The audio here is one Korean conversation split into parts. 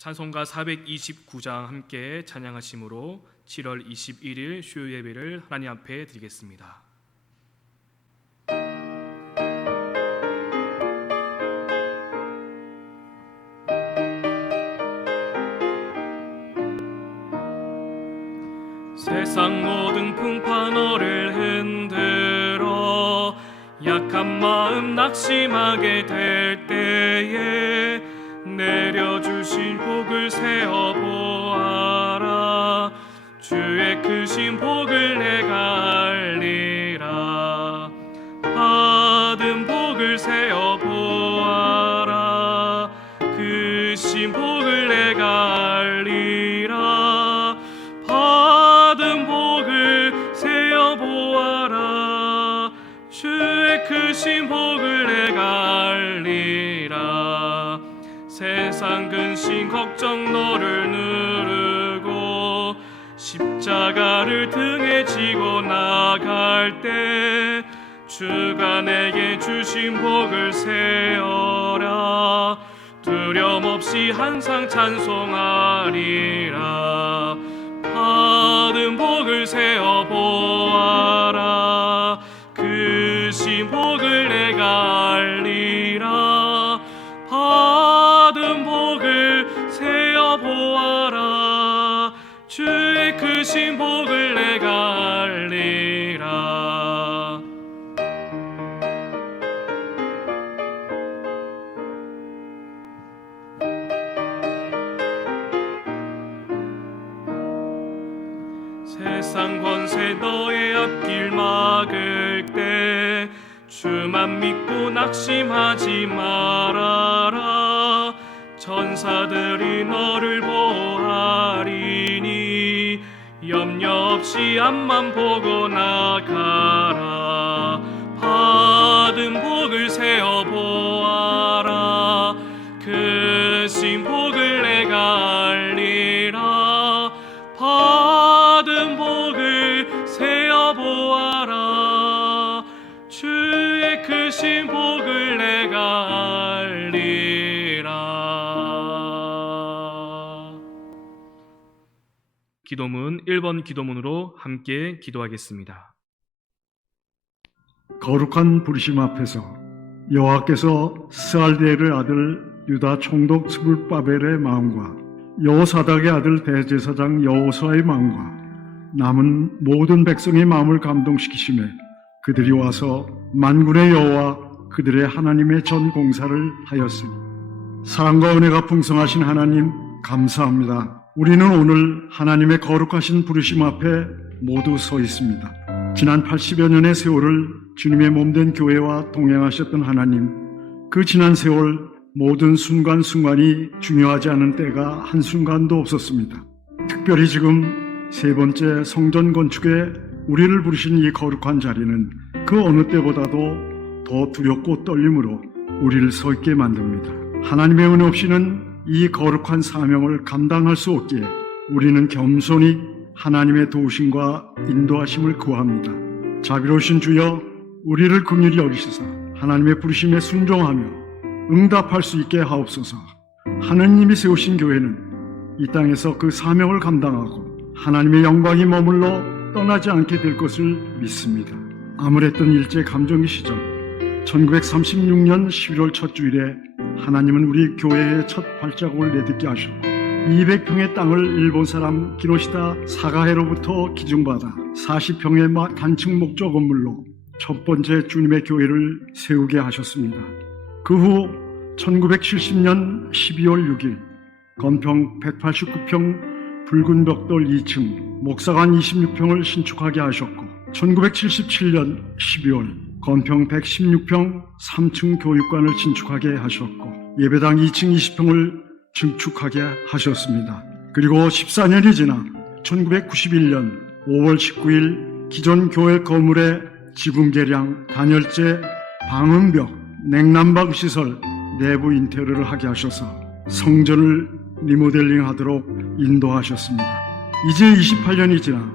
찬송가 429장 함께 찬양하심으로 7월 21일 수요 예배를 하나님 앞에 드리겠습니다. 세상 모든 풍파 너를 흔들어 약한 마음 낙심하게 될 때에 내려주신 복을 세어보아라. 주의 크신 복을 내가 알리라. 받은 복을 세어보아라. 크신 복을 내가 알리라. 받은 복을 세어보아라. 주의 크신 복을 내가 알리라. 세상 근심 걱정 너를 누르고 십자가를 등에 지고 나갈 때 주가 내게 주신 복을 세어라. 두려움 없이 항상 찬송하리라. 받은 복을 세어보아라. 크신 복을 내가 알리라. 받은 복을 세어보아라. 주의 크신 복을 내가 알리라. 세상 권세 너의 앞길 막을 때 주만 믿고 낙심하지 말아라. 천사들이 너를 보호하리니 염려 없이 앞만 보고 나가라. 받은 복을 세어보아라. 크신 복을 내가 알리라. 받은 복을 세어보아라. 주의 크신 복을 내가 알리라. 기도문 1번 기도문으로 함께 기도하겠습니다. 거룩한 부르심 앞에서 여호와께서 스알디엘의 아들 유다 총독 스불바벨의 마음과 여호사닥의 아들 대제사장 여호수아의 마음과 남은 모든 백성의 마음을 감동시키시매 그들이 와서 만군의 여호와 그들의 하나님의 전 공사를 하였으니 사랑과 은혜가 풍성하신 하나님 감사합니다. 우리는 오늘 하나님의 거룩하신 부르심 앞에 모두 서 있습니다. 지난 80여 년의 세월을 주님의 몸된 교회와 동행하셨던 하나님, 그 지난 세월 모든 순간순간이 중요하지 않은 때가 한순간도 없었습니다. 특별히 지금 세 번째 성전 건축에 우리를 부르신 이 거룩한 자리는 그 어느 때보다도 더 두렵고 떨림으로 우리를 서 있게 만듭니다. 하나님의 은혜 없이는 이 거룩한 사명을 감당할 수 없기에 우리는 겸손히 하나님의 도우심과 인도하심을 구합니다. 자비로우신 주여, 우리를 긍휼히 여기시사 하나님의 부르심에 순종하며 응답할 수 있게 하옵소서. 하느님이 세우신 교회는 이 땅에서 그 사명을 감당하고 하나님의 영광이 머물러 떠나지 않게 될 것을 믿습니다. 아무랬던 일제 감정기 시절 1936년 11월 첫 주일에 하나님은 우리 교회의 첫 발자국을 내딛게 하셨고 200평의 땅을 일본 사람 기노시다 사가해로부터 기증받아 40평의 단층 목조 건물로 첫 번째 주님의 교회를 세우게 하셨습니다. 그 후 1970년 12월 6일 건평 189평 붉은 벽돌 2층 목사관 26평을 신축하게 하셨고 1977년 12월 건평 116평 3층 교육관을 신축하게 하셨고 예배당 2층 20평을 증축하게 하셨습니다. 그리고 14년이 지나 1991년 5월 19일 기존 교회 건물의 지붕 개량, 단열재, 방음벽, 냉난방 시설, 내부 인테리어를 하게 하셔서 성전을 리모델링 하도록 인도하셨습니다. 이제 28년이 지나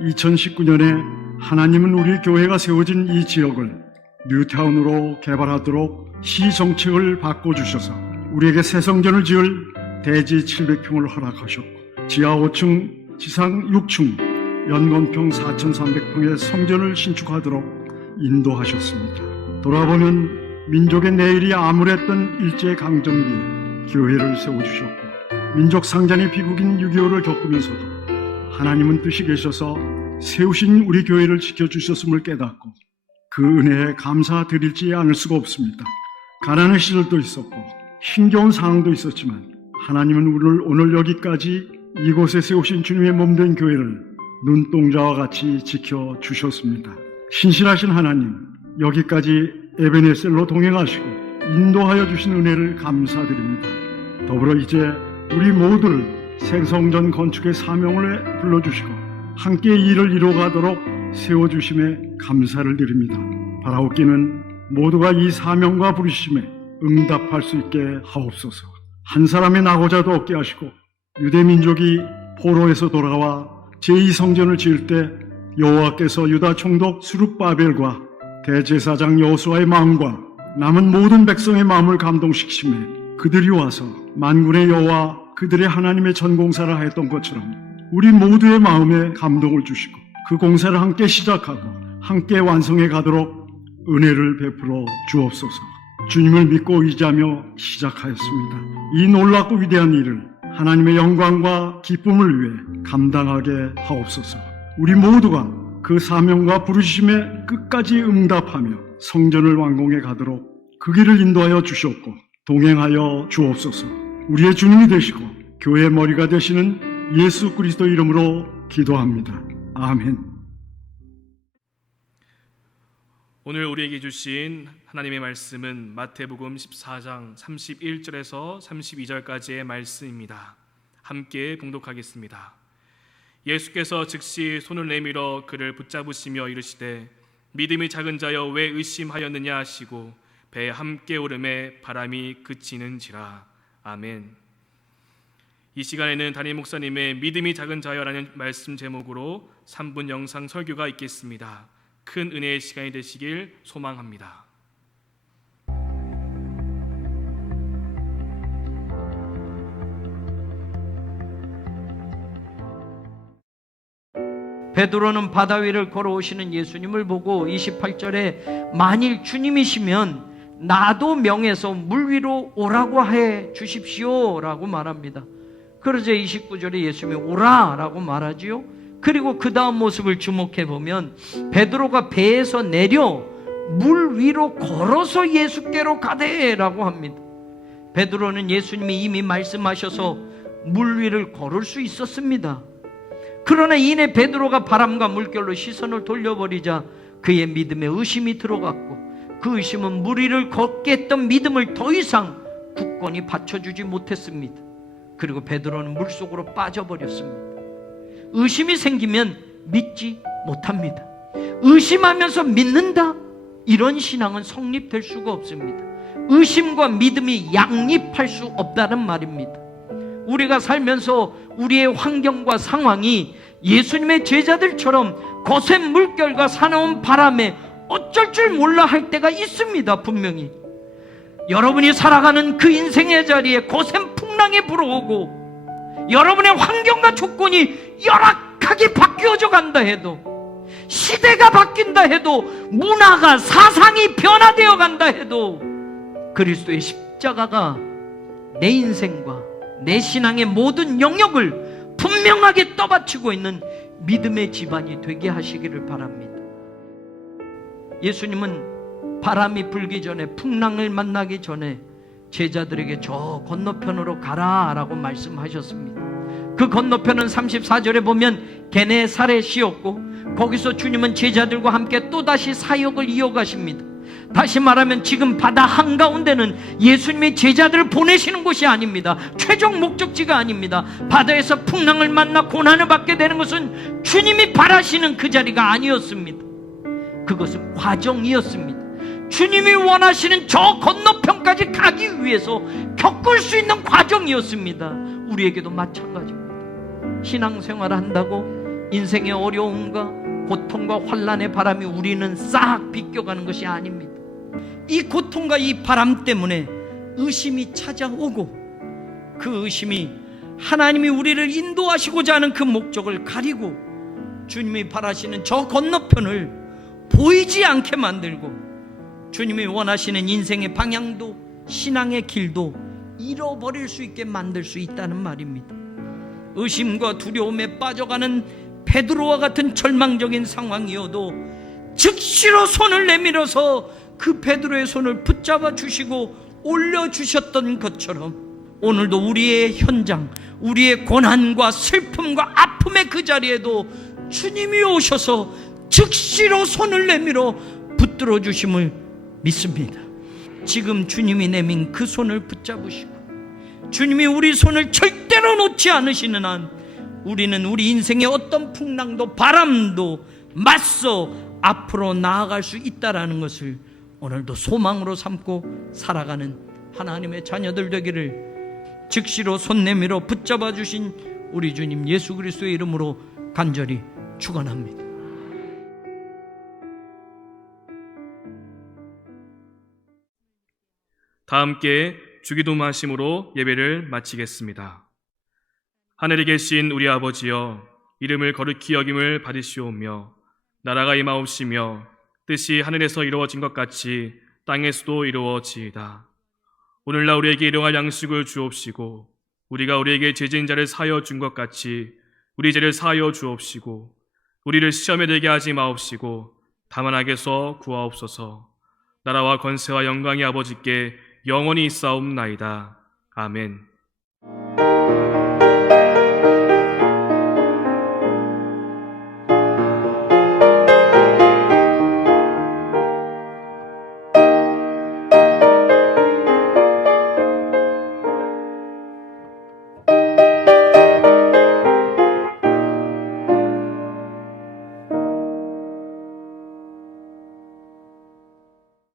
2019년에 하나님은 우리 교회가 세워진 이 지역을 뉴타운으로 개발하도록 시 정책을 바꿔주셔서 우리에게 새 성전을 지을 대지 700평을 허락하셨고 지하 5층, 지상 6층, 연건평 4,300평의 성전을 신축하도록 인도하셨습니다. 돌아보면 민족의 내일이 암울했던 일제강점기에 교회를 세워주셨고 민족 상잔의 비극인 6.25를 겪으면서도 하나님은 뜻이 계셔서 세우신 우리 교회를 지켜주셨음을 깨닫고 그 은혜에 감사드리지 않을 수가 없습니다. 가난의 시절도 있었고 힘겨운 상황도 있었지만 하나님은 우리를 오늘 여기까지 이곳에 세우신 주님의 몸된 교회를 눈동자와 같이 지켜주셨습니다. 신실하신 하나님, 여기까지 에베네셀로 동행하시고 인도하여 주신 은혜를 감사드립니다. 더불어 이제 우리 모두를 생성전 건축의 사명을 불러주시고 함께 일을 이루어가도록 세워주심에 감사를 드립니다. 바라옵기는 모두가 이 사명과 부르심에 응답할 수 있게 하옵소서. 한 사람의 나고자도 없게 하시고 유대민족이 포로에서 돌아와 제2성전을 지을 때 여호와께서 유다 총독 스룹바벨과 대제사장 여호수아의 마음과 남은 모든 백성의 마음을 감동시키심에 그들이 와서 만군의 여호와 그들의 하나님의 전공사를 하였던 것처럼 우리 모두의 마음에 감동을 주시고 그 공사를 함께 시작하고 함께 완성해 가도록 은혜를 베풀어 주옵소서. 주님을 믿고 의지하며 시작하였습니다. 이 놀랍고 위대한 일을 하나님의 영광과 기쁨을 위해 감당하게 하옵소서. 우리 모두가 그 사명과 부르심에 끝까지 응답하며 성전을 완공해 가도록 그 길을 인도하여 주시옵고 동행하여 주옵소서. 우리의 주님이 되시고 교회의 머리가 되시는 예수 그리스도 이름으로 기도합니다. 아멘. 오늘 우리에게 주신 하나님의 말씀은 마태복음 14장 31절에서 32절까지의 말씀입니다. 함께 봉독하겠습니다. 예수께서 즉시 손을 내밀어 그를 붙잡으시며 이르시되 믿음이 작은 자여 왜 의심하였느냐 하시고 배에 함께 오름에 바람이 그치는지라. 아멘. 이 시간에는 담임 목사님의 믿음이 작은 자여라는 말씀 제목으로 3분 영상 설교가 있겠습니다. 큰 은혜의 시간이 되시길 소망합니다. 베드로는 바다 위를 걸어오시는 예수님을 보고 28절에 만일 주님이시면 나도 명해서 물 위로 오라고 해 주십시오 라고 말합니다. 그러자 29절에 예수님이 오라 라고 말하지요. 그리고 그 다음 모습을 주목해 보면 베드로가 배에서 내려 물 위로 걸어서 예수께로 가되 라고 합니다. 베드로는 예수님이 이미 말씀하셔서 물 위를 걸을 수 있었습니다. 그러나 이내 베드로가 바람과 물결로 시선을 돌려버리자 그의 믿음에 의심이 들어갔고 그 의심은 물 위를 걷게 했던 믿음을 더 이상 굳건히 받쳐주지 못했습니다. 그리고 베드로는 물속으로 빠져버렸습니다. 의심이 생기면 믿지 못합니다. 의심하면서 믿는다? 이런 신앙은 성립될 수가 없습니다. 의심과 믿음이 양립할 수 없다는 말입니다. 우리가 살면서 우리의 환경과 상황이 예수님의 제자들처럼 거센 물결과 사나운 바람에 어쩔 줄 몰라 할 때가 있습니다. 분명히 여러분이 살아가는 그 인생의 자리에 거센 풍랑이 불어오고 여러분의 환경과 조건이 열악하게 바뀌어져 간다 해도, 시대가 바뀐다 해도, 문화가 사상이 변화되어 간다 해도 그리스도의 십자가가 내 인생과 내 신앙의 모든 영역을 분명하게 떠받치고 있는 믿음의 집안이 되게 하시기를 바랍니다. 예수님은 바람이 불기 전에, 풍랑을 만나기 전에 제자들에게 저 건너편으로 가라 라고 말씀하셨습니다. 그 건너편은 34절에 보면 게네사렛이었고 거기서 주님은 제자들과 함께 또다시 사역을 이어가십니다. 다시 말하면 지금 바다 한가운데는 예수님이 제자들을 보내시는 곳이 아닙니다. 최종 목적지가 아닙니다. 바다에서 풍랑을 만나 고난을 받게 되는 것은 주님이 바라시는 그 자리가 아니었습니다. 그것은 과정이었습니다. 주님이 원하시는 저 건너편까지 가기 위해서 겪을 수 있는 과정이었습니다. 우리에게도 마찬가지입니다. 신앙생활을 한다고 인생의 어려움과 고통과 환난의 바람이 우리는 싹 비껴가는 것이 아닙니다. 이 고통과 이 바람 때문에 의심이 찾아오고 그 의심이 하나님이 우리를 인도하시고자 하는 그 목적을 가리고 주님이 바라시는 저 건너편을 보이지 않게 만들고 주님이 원하시는 인생의 방향도 신앙의 길도 잃어버릴 수 있게 만들 수 있다는 말입니다. 의심과 두려움에 빠져가는 베드로와 같은 절망적인 상황이어도 즉시로 손을 내밀어서 그 베드로의 손을 붙잡아 주시고 올려주셨던 것처럼 오늘도 우리의 현장, 우리의 고난과 슬픔과 아픔의 그 자리에도 주님이 오셔서 즉시로 손을 내밀어 붙들어 주심을 믿습니다. 지금 주님이 내민 그 손을 붙잡으시고 주님이 우리 손을 절대로 놓지 않으시는 한 우리는 우리 인생의 어떤 풍랑도 바람도 맞서 앞으로 나아갈 수 있다라는 것을 오늘도 소망으로 삼고 살아가는 하나님의 자녀들 되기를 즉시로 손 내밀어 붙잡아 주신 우리 주님 예수 그리스도의 이름으로 간절히 축원합니다. 다 함께 주기도문하심으로 예배를 마치겠습니다. 하늘에 계신 우리 아버지여, 이름을 거룩히 여김을 받으시오며 나라가 임하옵시며 뜻이 하늘에서 이루어진 것 같이 땅에서도 이루어지이다. 오늘날 우리에게 일용할 양식을 주옵시고 우리가 우리에게 죄진 자를 사하여 준 것 같이 우리 죄를 사하여 주옵시고 우리를 시험에 들게 하지 마옵시고 다만 악에서 구하옵소서. 나라와 권세와 영광이 아버지께 영원히 있사옵나이다. 아멘.